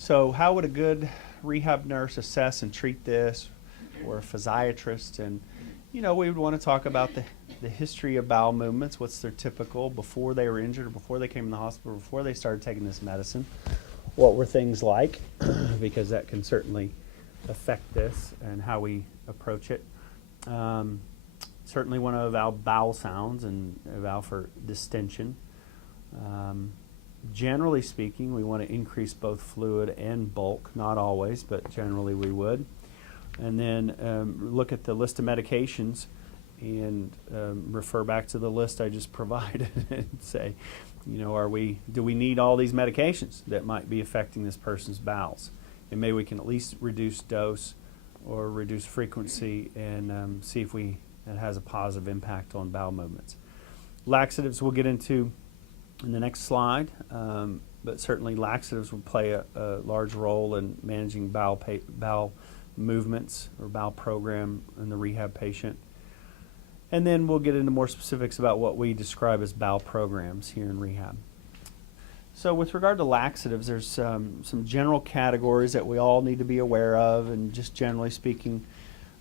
So how would a good rehab nurse assess and treat this, or a physiatrist? And we would want to talk about the history of bowel movements. What's their typical before they were injured, or before they came in the hospital, before they started taking this medicine? What were things like? Because that can certainly affect this and how we approach it. Certainly want to eval bowel sounds and eval for distension. Generally speaking, we want to increase both fluid and bulk. Not always, but generally we would. And then look at the list of medications and refer back to the list I just provided and say, do we need all these medications that might be affecting this person's bowels? And maybe we can at least reduce dose or reduce frequency and see if it has a positive impact on bowel movements. Laxatives we'll get into in the next slide, but certainly laxatives will play a large role in managing bowel movements or bowel program in the rehab patient. And then we'll get into more specifics about what we describe as bowel programs here in rehab. So with regard to laxatives, there's some general categories that we all need to be aware of, and just generally speaking,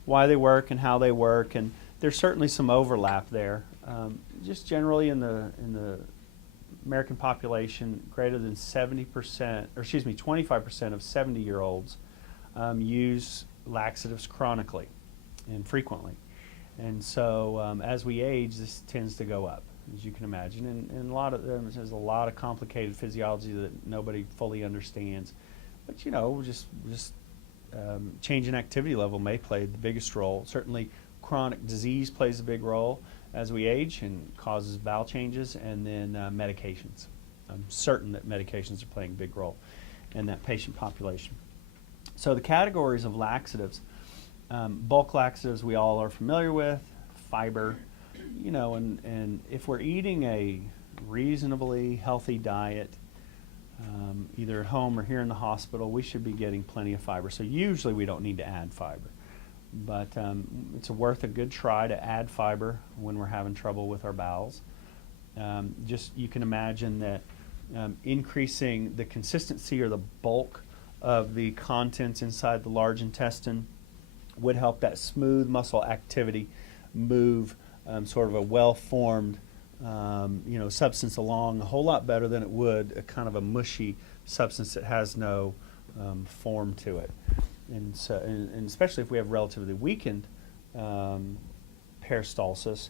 why they work and how they work. And there's certainly some overlap there. Just generally in the American population, greater than 25% of 70-year-olds use laxatives chronically and frequently. And so as we age, this tends to go up, as you can imagine. And a lot of there's a lot of complicated physiology that nobody fully understands. But just change in activity level may play the biggest role. Certainly chronic disease plays a big role as we age and causes bowel changes, and then medications. I'm certain that medications are playing a big role in that patient population. So the categories of laxatives, bulk laxatives we all are familiar with, fiber, and if we're eating a reasonably healthy diet, either at home or here in the hospital, we should be getting plenty of fiber. So usually we don't need to add fiber. But it's worth a good try to add fiber when we're having trouble with our bowels. Just you can imagine that increasing the consistency or the bulk of the contents inside the large intestine would help that smooth muscle activity move sort of a well-formed substance along a whole lot better than it would a kind of a mushy substance that has no form to it. And so, and especially if we have relatively weakened peristalsis,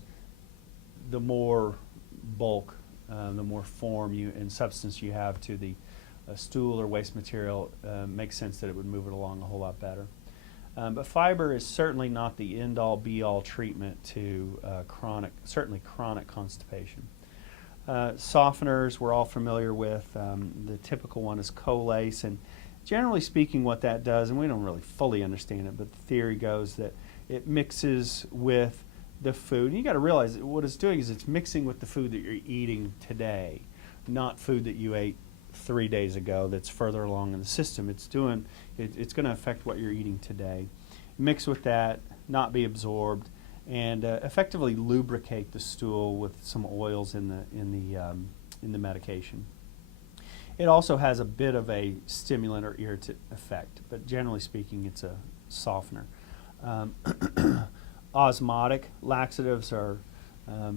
the more bulk, the more form and substance you have to the stool or waste material, makes sense that it would move it along a whole lot better. But fiber is certainly not the end-all, be-all treatment to certainly chronic constipation. Softeners we're all familiar with. The typical one is Colace, and generally speaking what that does, and we don't really fully understand it, but the theory goes that it mixes with the food. And you got to realize that what it's doing is it's mixing with the food that you're eating today, not food that you ate 3 days ago that's further along in the system. It's going to affect what you're eating today. Mix with that, not be absorbed, and effectively lubricate the stool with some oils in the medication. It also has a bit of a stimulant or irritant effect, but generally speaking, it's a softener. Osmotic laxatives are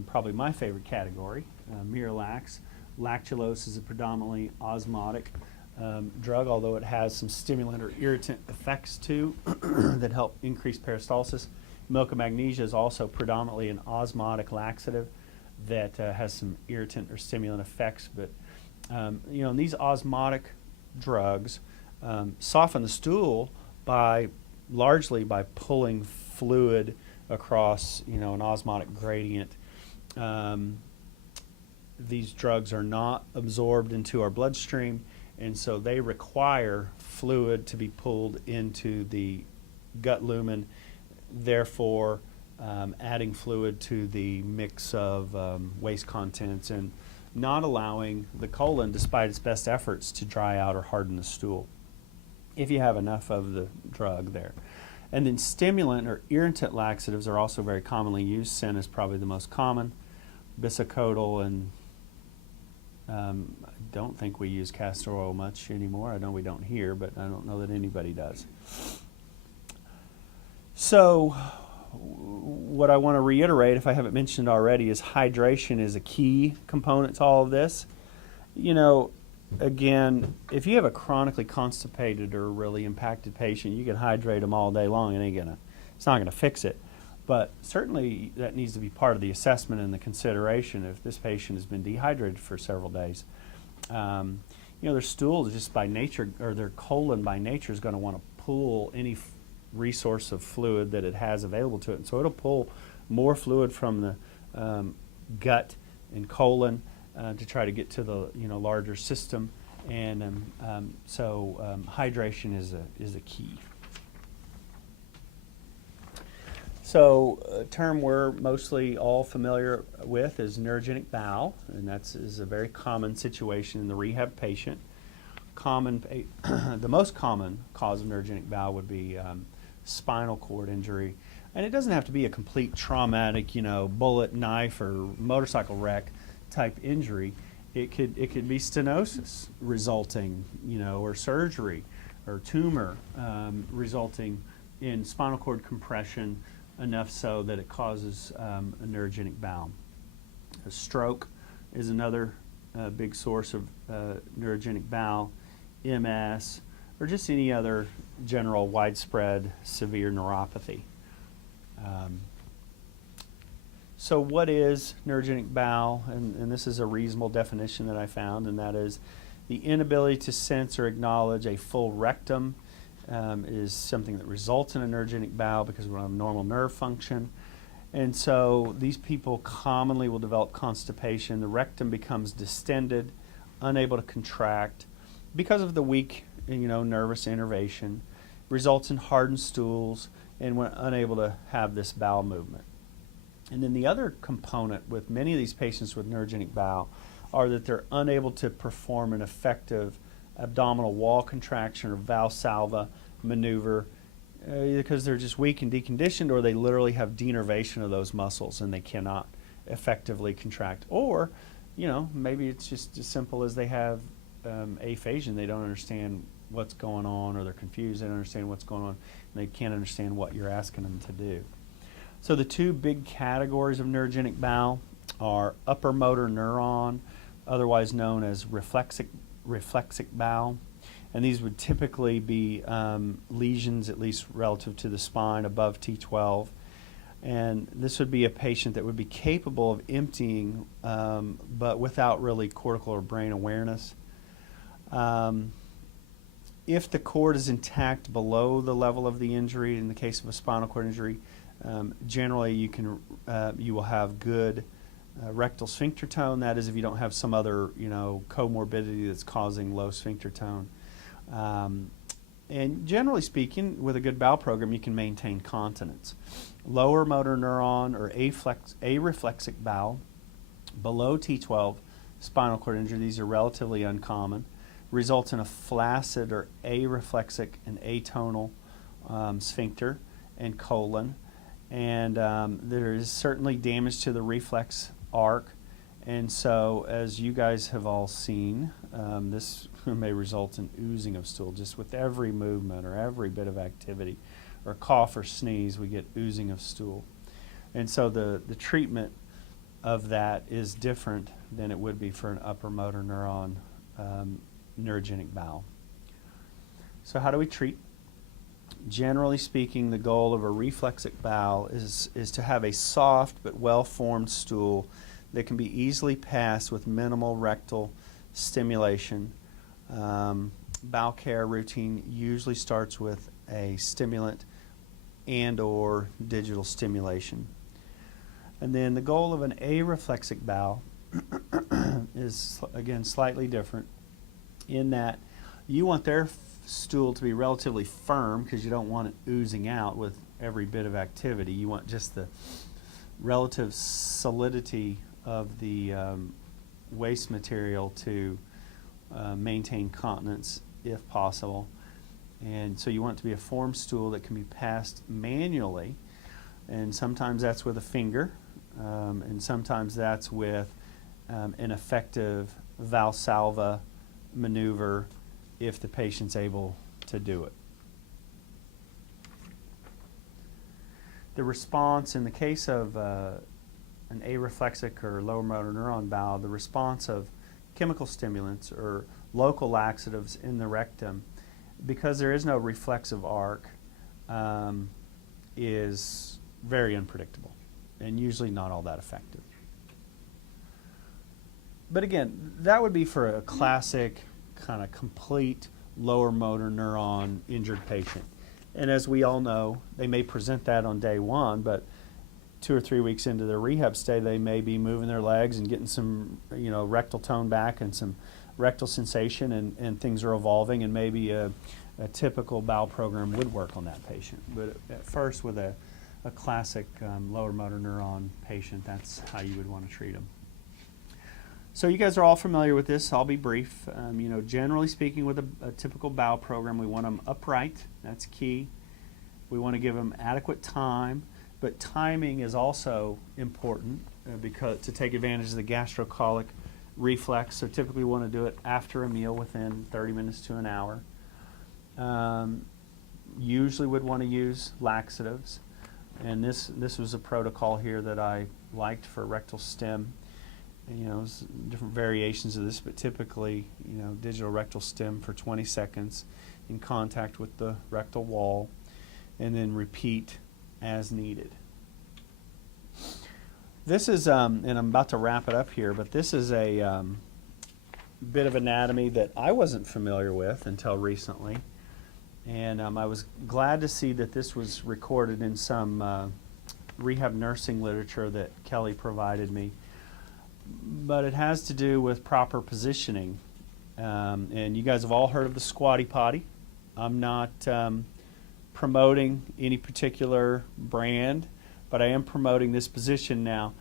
probably my favorite category. Miralax. Lactulose is a predominantly osmotic drug, although it has some stimulant or irritant effects too that help increase peristalsis. Milk of magnesia is also predominantly an osmotic laxative that has some irritant or stimulant effects, but and these osmotic drugs soften the stool largely by pulling fluid across an osmotic gradient. These drugs are not absorbed into our bloodstream, and so they require fluid to be pulled into the gut lumen, therefore adding fluid to the mix of waste contents and not allowing the colon, despite its best efforts, to dry out or harden the stool if you have enough of the drug there. And then stimulant or irritant laxatives are also very commonly used. Sen is probably the most common. Bisacodyl and I don't think we use castor oil much anymore. I know we don't here, but I don't know that anybody does. So what I want to reiterate, if I haven't mentioned already, is hydration is a key component to all of this. You know, again, if you have a chronically constipated or really impacted patient, you can hydrate them all day long and it's not gonna fix it. But certainly that needs to be part of the assessment and the consideration if this patient has been dehydrated for several days. You know, their stool just by nature, or their colon by nature, is going to want to pull any resource of fluid that it has available to it. And so it'll pull more fluid from the gut and colon to try to get to the larger system. And so hydration is a key. So a term we're mostly all familiar with is neurogenic bowel, and is a very common situation in the rehab patient. The most common cause of neurogenic bowel would be spinal cord injury, and it doesn't have to be a complete traumatic, bullet, knife, or motorcycle wreck type injury. It could be stenosis resulting, or surgery, or tumor resulting in spinal cord compression, enough so that it causes a neurogenic bowel. A stroke is another big source of neurogenic bowel, MS, or just any other general widespread severe neuropathy. So what is neurogenic bowel? And this is a reasonable definition that I found, and that is the inability to sense or acknowledge a full rectum is something that results in a neurogenic bowel because we don't have normal nerve function. And so these people commonly will develop constipation. The rectum becomes distended, unable to contract because of the weak, nervous innervation, results in hardened stools, and we're unable to have this bowel movement. And then the other component with many of these patients with neurogenic bowel are that they're unable to perform an effective abdominal wall contraction or Valsalva maneuver because they're just weak and deconditioned, or they literally have denervation of those muscles and they cannot effectively contract. Or, maybe it's just as simple as they have aphasia and they don't understand what's going on, or they're confused, they don't understand what's going on, and they can't understand what you're asking them to do. So the two big categories of neurogenic bowel are upper motor neuron, otherwise known as reflexic bowel, and these would typically be lesions, at least relative to the spine, above T12. And this would be a patient that would be capable of emptying, but without really cortical or brain awareness. If the cord is intact below the level of the injury, in the case of a spinal cord injury, generally you will have good rectal sphincter tone. That is, if you don't have some other comorbidity that's causing low sphincter tone. And generally speaking, with a good bowel program, you can maintain continence. Lower motor neuron or areflexic bowel below T12 spinal cord injury, these are relatively uncommon, results in a flaccid or areflexic and atonal sphincter and colon. And there is certainly damage to the reflex arc, and so as you guys have all seen, this may result in oozing of stool. Just with every movement or every bit of activity or cough or sneeze, we get oozing of stool. And so the treatment of that is different than it would be for an upper motor neuron neurogenic bowel. So how do we treat? Generally speaking, the goal of a reflexic bowel is to have a soft but well-formed stool that can be easily passed with minimal rectal stimulation. Bowel care routine usually starts with a stimulant and or digital stimulation. And then the goal of an areflexic bowel is, again, slightly different in that you want their stool to be relatively firm because you don't want it oozing out with every bit of activity. You want just the relative solidity of the waste material to maintain continence if possible. And so you want it to be a formed stool that can be passed manually, and sometimes that's with a finger, and sometimes that's with an effective Valsalva maneuver if the patient's able to do it. The response in the case of an areflexic or lower motor neuron bowel, the response of chemical stimulants or local laxatives in the rectum, because there is no reflexive arc, is very unpredictable and usually not all that effective. But again, that would be for a classic kind of complete lower motor neuron injured patient. And as we all know, they may present that on day one, but 2 or 3 weeks into their rehab stay, they may be moving their legs and getting some, rectal tone back and some rectal sensation, and things are evolving, and maybe a typical bowel program would work on that patient. But at first, with a classic lower motor neuron patient, that's how you would want to treat them. So you guys are all familiar with this. I'll be brief. Generally speaking, with a typical bowel program, we want them upright. That's key. We want to give them adequate time, but timing is also important because to take advantage of the gastrocolic reflex. So typically we want to do it after a meal within 30 minutes to an hour. Usually would want to use laxatives, and this was a protocol here that I liked for rectal stim. There's different variations of this, but typically, digital rectal stim for 20 seconds in contact with the rectal wall, and then repeat as needed. This is, and I'm about to wrap it up here, but this is a bit of anatomy that I wasn't familiar with until recently, and I was glad to see that this was recorded in some rehab nursing literature that Kelly provided me. But it has to do with proper positioning, and you guys have all heard of the squatty potty. I'm not promoting any particular brand, but I am promoting this position now.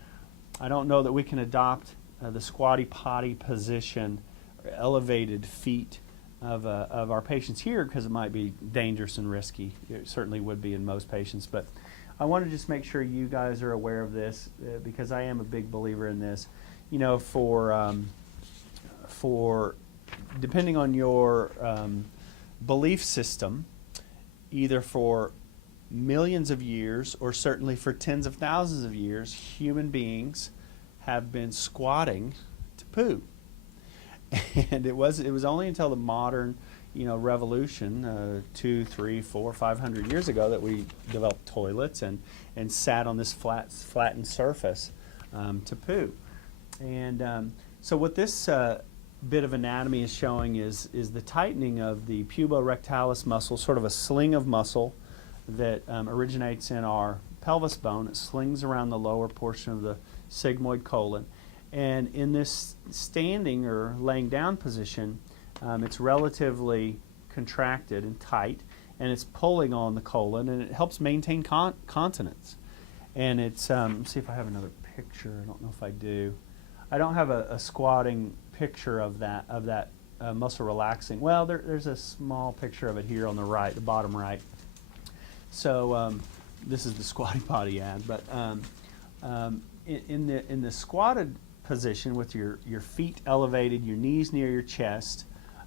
I don't know that we can adopt the squatty potty position or elevated feet of our patients here because it might be dangerous and risky. It certainly would be in most patients, but I want to just make sure you guys are aware of this because I am a big believer in this. For depending on your belief system, either for millions of years or certainly for tens of thousands of years, human beings have been squatting to poo. And it was only until the modern revolution 200, 300, 400, 500 years ago that we developed toilets and sat on this flattened surface to poo. And so what this bit of anatomy is showing is the tightening of the puborectalis muscle, sort of a sling of muscle that originates in our pelvis bone. It slings around the lower portion of the sigmoid colon. And in this standing or laying down position, it's relatively contracted and tight, and it's pulling on the colon, and it helps maintain continence. And it's, let's see if I have another picture. I don't know if I do. I don't have a squatting picture of that muscle relaxing. Well, there's a small picture of it here on the right, the bottom right. So this is the squatty potty ad. But in the squatted position with your feet elevated, your knees near your chest,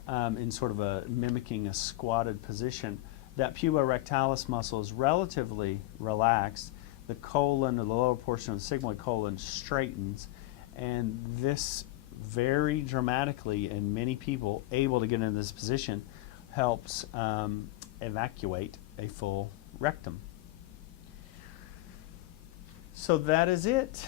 in sort of mimicking a squatted position, that puborectalis muscle is relatively relaxed. The colon, or the lower portion of the sigmoid colon, straightens, and this very dramatically, in many people able to get into this position, helps evacuate a full rectum. So that is it.